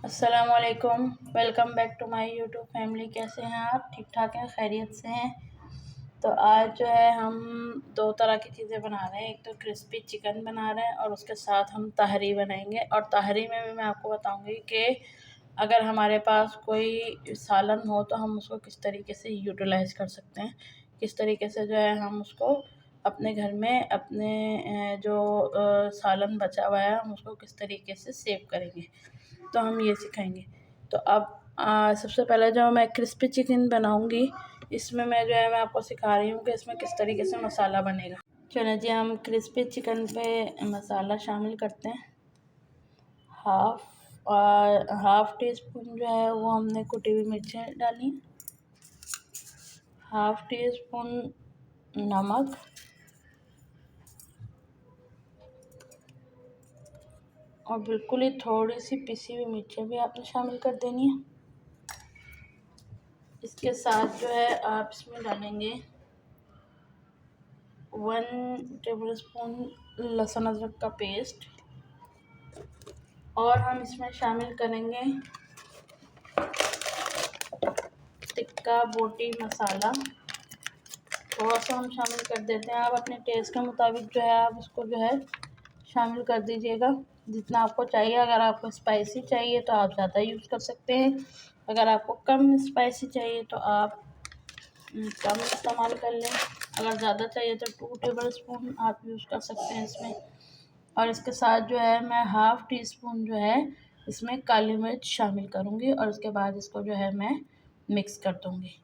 अस्सलामुअलैकुम। Welcome back to my YouTube family. कैसे हैं आप? ठीक ठाक हैं? खैरियत से हैं? तो आज जो है हम दो तरह की चीज़ें बना रहे हैं। एक तो क्रिस्पी चिकन बना रहे हैं और उसके साथ हम तहरी बनाएंगे। और तहरी में भी मैं आपको बताऊंगी कि अगर हमारे पास कोई सालन हो तो हम उसको किस तरीके से यूटिलाइज़ कर सकते हैं, किस तरीके से जो है हम उसको अपने घर में अपने जो सालन बचा हुआ है हम उसको किस तरीके से सेव करेंगे, तो हम ये सिखाएंगे। तो अब सबसे पहले जो मैं क्रिस्पी चिकन बनाऊंगी, इसमें मैं आपको सिखा रही हूँ कि इसमें किस तरीके से मसाला बनेगा। चलिए जी, हम क्रिस्पी चिकन पे मसाला शामिल करते हैं। हाफ टी स्पून जो है वो हमने कुटी हुई मिर्चें डाली, हाफ टी स्पून नमक, और बिल्कुल ही थोड़ी सी पिसी हुई मिर्चें भी आपने शामिल कर देनी है। इसके साथ जो है आप इसमें डालेंगे 1 टेबल स्पून लहसुन अदरक का पेस्ट, और हम इसमें शामिल करेंगे टिक्का बोटी मसाला। थोड़ा सा हम शामिल कर देते हैं, आप अपने टेस्ट के मुताबिक जो है आप उसको जो है शामिल कर दीजिएगा जितना आपको चाहिए। अगर आपको स्पाइसी चाहिए तो आप ज़्यादा यूज़ कर सकते हैं, अगर आपको कम स्पाइसी चाहिए तो आप कम इस्तेमाल कर लें। अगर ज़्यादा चाहिए तो 2 टेबल स्पून आप यूज़ कर सकते हैं इसमें। और इसके साथ जो है मैं हाफ़ टी स्पून जो है इसमें काली मिर्च शामिल करूँगी, और उसके बाद इसको जो है मैं मिक्स कर दूँगी।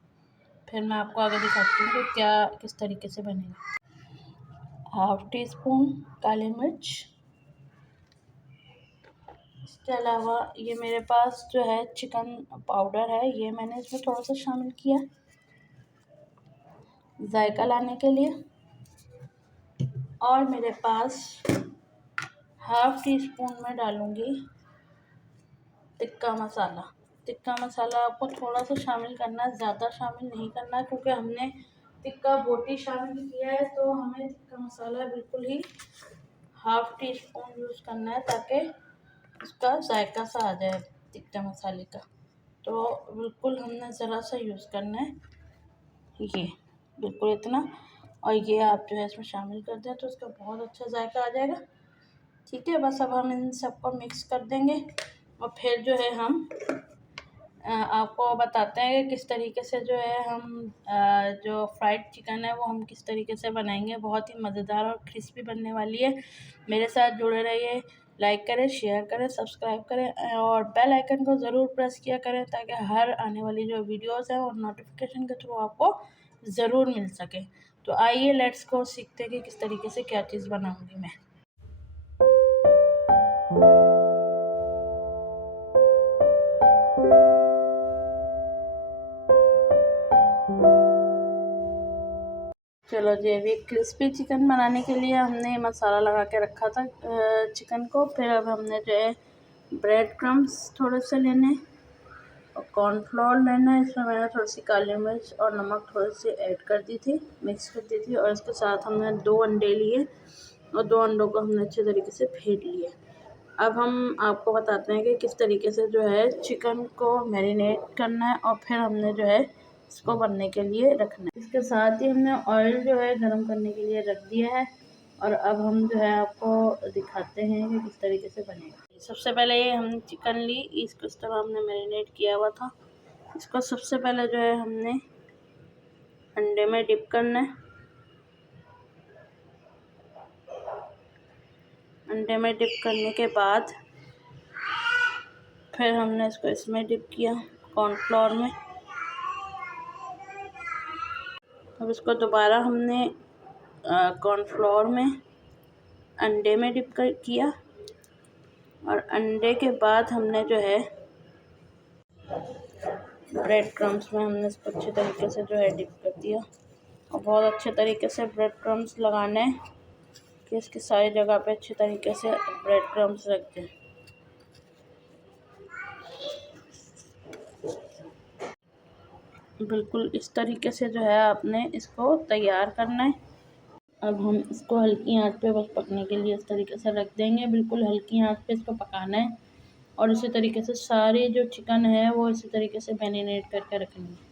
फिर मैं आपको आगे दिखाती हूँ कि क्या किस तरीके से बनेगा। हाफ़ टी स्पून काली मिर्च। इसके अलावा ये मेरे पास जो है चिकन पाउडर है, ये मैंने इसमें थोड़ा सा शामिल किया जायका लाने के लिए। और मेरे पास हाफ़ टी स्पून में डालूँगी टिक्का मसाला। टिक्का मसाला आपको थोड़ा सा शामिल करना है, ज़्यादा शामिल नहीं करना है, क्योंकि हमने टिक्का बोटी शामिल किया है तो हमें टिक्का मसाला बिल्कुल ही हाफ़ टी स्पून यूज़ करना है, ताकि उसका जायका सा आ जाए टिक्का मसाले का। तो बिल्कुल हमने ज़रा सा यूज़ करना है, ये बिल्कुल इतना। और ये आप जो है इसमें शामिल कर दें तो उसका बहुत अच्छा जायका आ जाएगा। ठीक है, बस अब हम इन सबको मिक्स कर देंगे और फिर जो है हम आपको बताते हैं कि किस तरीके से जो है हम जो फ्राइड चिकन है वो हम किस तरीके से बनाएंगे। बहुत ही मज़ेदार और क्रिस्पी बनने वाली है। मेरे साथ जुड़े रहिए, लाइक करें, शेयर करें, सब्सक्राइब करें और बेल आइकन को ज़रूर प्रेस किया करें, ताकि हर आने वाली जो वीडियोस हैं और नोटिफिकेशन के थ्रू आपको ज़रूर मिल सके। तो आइए लेट्स को सीखते हैं कि किस तरीके से क्या चीज़ बनाऊँगी मैं। चलो जी, अभी क्रिस्पी चिकन बनाने के लिए हमने मसाला लगा के रखा था चिकन को। फिर अब हमने जो है ब्रेड क्रम्स थोड़े से लेने और कॉर्नफ्लोर लेना है। इसमें मैंने थोड़ी सी काली मिर्च और नमक थोड़ी सी ऐड कर दी थी, मिक्स कर दी थी। और इसके साथ हमने 2 अंडे लिए और 2 अंडों को हमने अच्छे तरीके से फेंट लिए। अब हम आपको बताते हैं कि किस तरीके से जो है चिकन को मैरिनेट करना है, और फिर हमने जो है इसको बनने के लिए रखना है। इसके साथ ही हमने ऑयल जो है गरम करने के लिए रख दिया है, और अब हम जो है आपको दिखाते हैं कि किस तरीके से बनेगा। सबसे पहले ये हमने चिकन ली, इसको इस तरह हमने मैरिनेट किया हुआ था। इसको सबसे पहले जो है हमने अंडे में डिप करना है। अंडे में डिप करने के बाद फिर हमने इसको इसमें डिप किया कॉर्नफ्लोर में। अब इसको दोबारा हमने कॉर्नफ्लोर में अंडे में डिप किया, और अंडे के बाद हमने जो है ब्रेड क्रम्स में हमने इसको अच्छे तरीके से जो है डिप कर दिया। और बहुत अच्छे तरीके से ब्रेड क्रम्स लगाने हैं कि इसकी सारी जगह पे अच्छे तरीके से ब्रेड क्रम्स रख दें। बिल्कुल इस तरीके से जो है आपने इसको तैयार करना है। अब हम इसको हल्की आंच पे बस पकने के लिए इस तरीके से रख देंगे। बिल्कुल हल्की आंच पे इसको पकाना है, और इसी तरीके से सारी जो चिकन है वो इसी तरीके से मैरिनेट करके रखेंगे।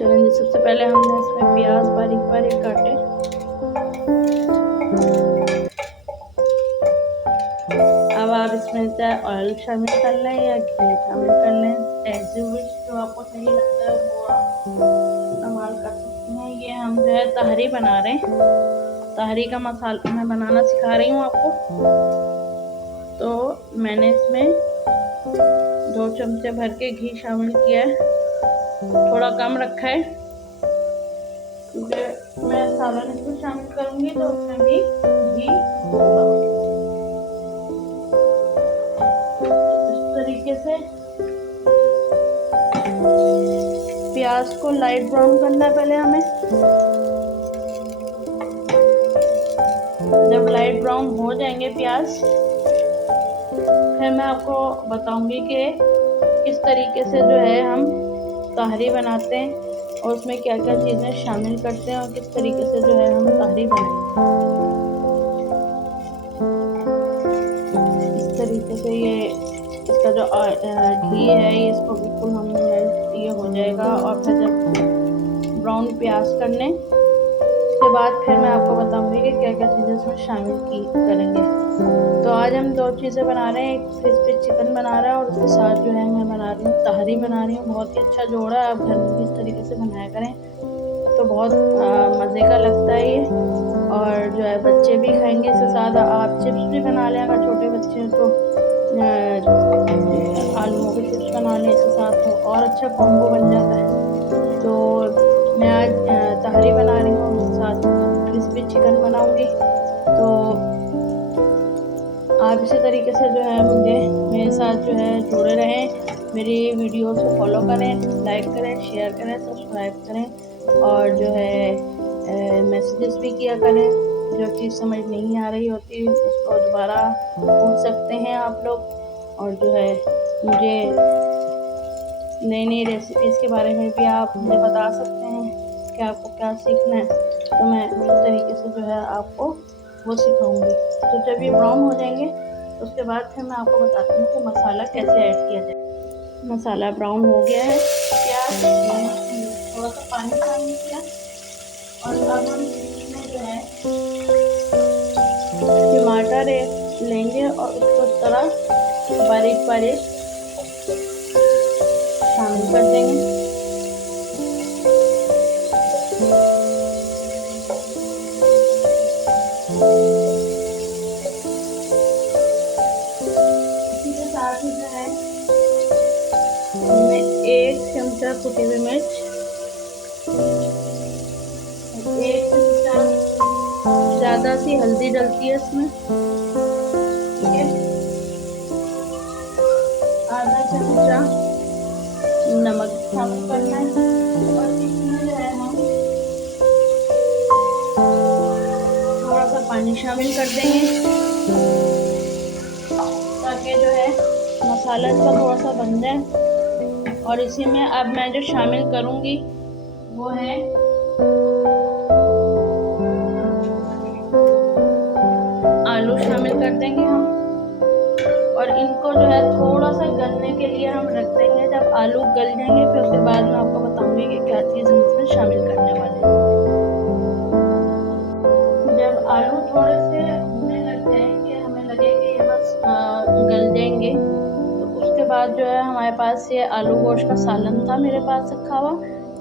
चलिए, सबसे पहले हमने इसमें प्याज बारीक बारीक काटे। अब आप इसमें चाहे ऑयल शामिल कर लें या घी शामिल कर लें, एज जो आपको सही लगता है वो आप इस्तेमाल कर सकते हैं। ये हम जो है तहरी बना रहे हैं, तहरी का मसाला मैं बनाना सिखा रही हूँ आपको। तो मैंने इसमें 2 चमचे भर के घी शामिल किया है, थोड़ा कम रखा है क्योंकि मैं सालन इसमें शामिल करूँगी तो उसमें भी घी होगा। तरीके से प्याज को लाइट ब्राउन करना है पहले हमें। जब लाइट ब्राउन हो जाएंगे प्याज, फिर मैं आपको बताऊंगी कि किस तरीके से जो है हम तहरी बनाते हैं और उसमें क्या क्या चीज़ें शामिल करते हैं और किस तरीके से जो है हम तहरी बनाएंगे। इस तरीके से ये इसका जो घी है ये इसको बिल्कुल हम ये हो जाएगा। और फिर जब ब्राउन प्याज करने उसके बाद फिर मैं आपको बताऊंगी कि क्या क्या चीज़ें इसमें शामिल करेंगे। तो आज हम 2 चीज़ें बना रहे हैं, एक क्रिस्पी चिकन बना रहा है और उसके साथ जो है मैं बना रही हूँ तहरी बना रही हूँ। बहुत ही अच्छा जोड़ा है, आप घर में भी इस तरीके से बनाया करें तो बहुत मज़े का लगता है ये। और जो है बच्चे भी खाएंगे इसके साथ। आप चिप्स भी बना लें, अगर छोटे बच्चे हैं तो आलूओं के चिप्स बना लें इसके साथ, तो और अच्छा कॉम्बो बन जाता है। तो मैं आज तहरी बना रही हूँ, उसके साथ क्रिस्पी चिकन बनाऊँगी। तो आप इसी तरीके से जो है मेरे साथ जो है जुड़े रहें, मेरी वीडियोस को फॉलो करें, लाइक करें, शेयर करें, सब्सक्राइब करें और जो है मैसेजेस भी किया करें। जो चीज़ समझ नहीं आ रही होती उसको दोबारा पूछ सकते हैं आप लोग। और जो है मुझे नई नई रेसिपीज़ के बारे में भी आप मुझे बता सकते हैं कि आपको क्या सीखना है, तो मैं उसी तरीके से जो है आपको वो सिखाऊंगी। तो जब ये ब्राउन हो जाएंगे तो उसके बाद फिर मैं आपको बताती हूँ कि मसाला कैसे ऐड किया जाए। मसाला ब्राउन हो गया है, प्याज थोड़ा सा पानी शामिल किया और अब हम इसमें जो है टमाटर लेंगे और उसको इस तरह बारीक बारीक शामिल कर देंगे। इसी के साथ ही जो है मैं 1 चमचा कुटी हुई मिर्च, 1 चमचा ज़्यादा सी हल्दी डलती है इसमें, ठीक है, आधा चमचा नमक शामिल करना है और इसमें जो है हम थोड़ा सा पानी शामिल कर देंगे ताकि जो है मसाला इसका थोड़ा सा बन जाए। और इसी में अब मैं जो शामिल करूँगी वो है आलू शामिल कर देंगे हम और इनको जो है थोड़ा सा गलने के लिए हम रख देंगे। जब आलू गल जाएंगे फिर उसके बाद मैं आपको बताऊंगी कि क्या चीज़ हम इसमें शामिल करने वाले हैं। जब आलू थोड़े से होने लग जाएंगे, हमें लगे कि ये बस गल जाएंगे, तो उसके बाद जो है हमारे पास ये आलू गोश्त का सालन था मेरे पास रखा हुआ,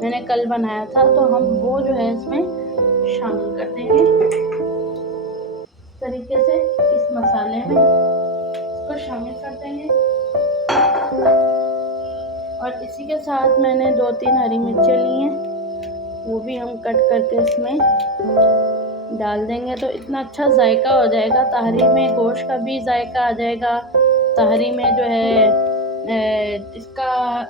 मैंने कल बनाया था, तो हम वो जो है इसमें शामिल कर देंगे तरीके से। इस मसाले में इसको शामिल कर देंगे और इसी के साथ मैंने 2-3 हरी मिर्चें ली हैं, वो भी हम कट करके इसमें डाल देंगे। तो इतना अच्छा जायका हो जाएगा तहरी में, गोश्त का भी जायका आ जाएगा, तहरी में जो है इसका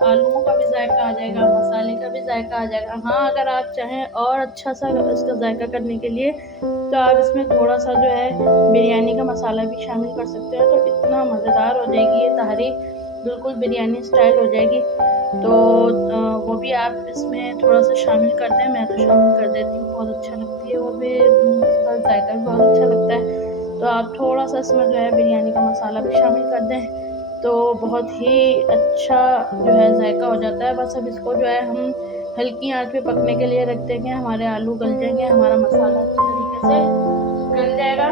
आलूओं का भी जायका आ जाएगा, मसाले का भी जायका आ जाएगा। हाँ, अगर आप चाहें और अच्छा सा इसका जायका करने के लिए तो आप इसमें थोड़ा सा जो है बिरयानी का मसाला भी शामिल कर सकते हो, तो इतना मज़ेदार हो जाएगी ये तहरी, बिल्कुल बिरयानी स्टाइल हो जाएगी। तो वो भी आप इसमें थोड़ा सा शामिल कर दें, मैं तो शामिल कर देती हूँ, बहुत अच्छा लगती है वो भी, उसका जायका भी बहुत अच्छा लगता है। तो आप थोड़ा सा इसमें जो है बिरयानी का मसाला भी शामिल कर दें, तो बहुत ही अच्छा जो है जायका हो जाता है। बस अब इसको जो है हम हल्की आंच पे पकने के लिए रख देंगे, हमारे आलू गल जाएंगे, हमारा मसाला अच्छे तरीके से गल जाएगा।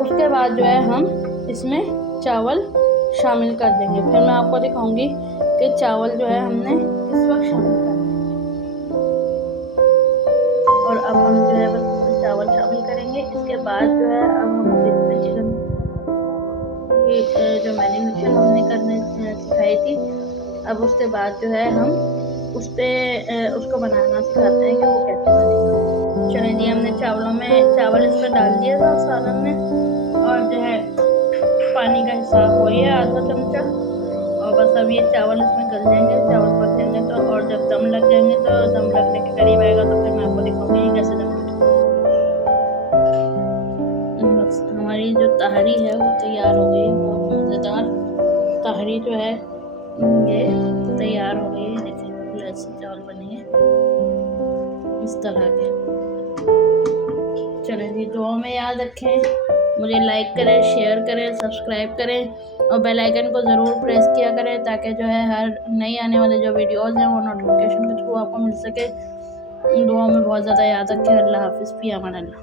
उसके बाद जो है हम इसमें चावल शामिल कर देंगे, फिर मैं आपको दिखाऊंगी कि चावल जो है हमने किस वक्त शामिल करना है। और अब हम जो है बस चावल शामिल करेंगे। इसके बाद जो है अब हम इसमें चिकन जो मैरिनेशन हमने करने सिखाई थी, अब उसके बाद जो है हम उस पर उसको बनाना सिखाते हैं कि वो कैसे बनेगा। चलिए जी, हमने चावल इस पर डाल दिया था सालन में, और जो है पानी का हिसाब वही है, आधा चमचा। और बस अब ये चावल इसमें गल जाएंगे, चावल पक जाएंगे तो, और जब दम लग जाएंगे तो दम लगने के करीब आएगा तो फिर मैं आपको दिखाऊंगी ये कैसे दम लगेगा। बस हमारी जो तहरी है वो तैयार हो गई, बहुत मज़ेदार तहरी जो है ये तैयार हो गई है। देखिए ऐसे चावल बने हैं इस तरह के। चलें जी, दुआ में याद रखें, मुझे लाइक करें, शेयर करें, सब्सक्राइब करें और बेल आइकन को ज़रूर प्रेस किया करें, ताकि जो है हर नई आने वाले जो वीडियोस हैं वो नोटिफिकेशन के थ्रू आपको मिल सके। दुआ में बहुत ज़्यादा याद रखें। अल्लाह हाफिज़, फ़ी अमान अल्लाह।